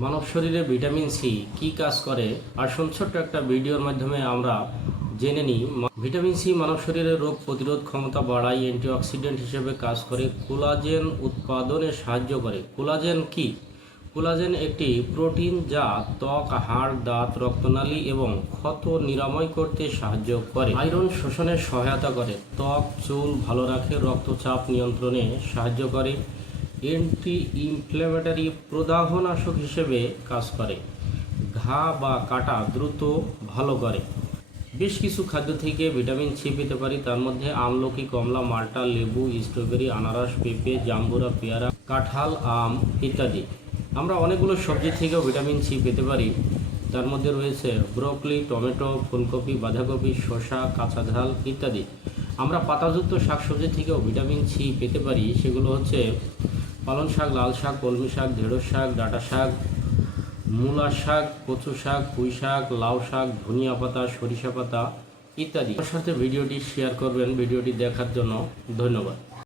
মানব শরীরে vitamin C কি কাজ করে? আসুন ছোট্ট একটা ভিডিওর মাধ্যমে আমরা জেনে নিই ভিটামিন সি মানব শরীরে রোগ প্রতিরোধ ক্ষমতা বাড়ায়, অ্যান্টিঅক্সিডেন্ট হিসেবে কাজ করে, কোলাজেন উৎপাদনে সাহায্য করে। কোলাজেন কি? কোলাজেন একটি প্রোটিন যা ত্বক, হাড়, দাঁত, রক্তনালী এবং ক্ষত নিরাময় করতে সাহায্য করে। আয়রন শোষণে সহায়তা করে। ত্বক, চুল ভালো রাখে, রক্তচাপ নিয়ন্ত্রণে সাহায্য করে। অ্যান্টি ইনফ্ল্যামেটারি প্রদাহনাশক হিসেবে কাজ করে। ঘা বা কাটা দ্রুত ভালো করে। বেশ কিছু খাদ্য থেকে ভিটামিন সি পেতে পারি। তার মধ্যে আমলকি, কমলা, মাল্টা, লেবু, স্ট্রবেরি, আনারস, পেঁপে, জাম্বুরা, পেয়ারা, কাঁঠাল, আম ইত্যাদি। আমরা অনেকগুলো সবজি থেকেও ভিটামিন সি পেতে পারি। তার মধ্যে রয়েছে ব্রোকলি, টমেটো, ফুলকপি, বাঁধাকপি, শসা, কাঁচা ঝাল ইত্যাদি। আমরা পাতাযুক্ত শাকসবজি থেকেও ভিটামিন সি পেতে পারি। সেগুলো হচ্ছে পালং শাক, লাল শাক, কলমি শাক, ঢেঁড়স শাক, ডাঁটা শাক, মূলা শাক, কচু শাক, পুঁই শাক, লাউ শাক, ধনিয়া পাতা, সরিষা পাতা ইত্যাদি। আমার সাথে ভিডিওটি শেয়ার করবেন, ভিডিওটি দেখার জন্য ধন্যবাদ।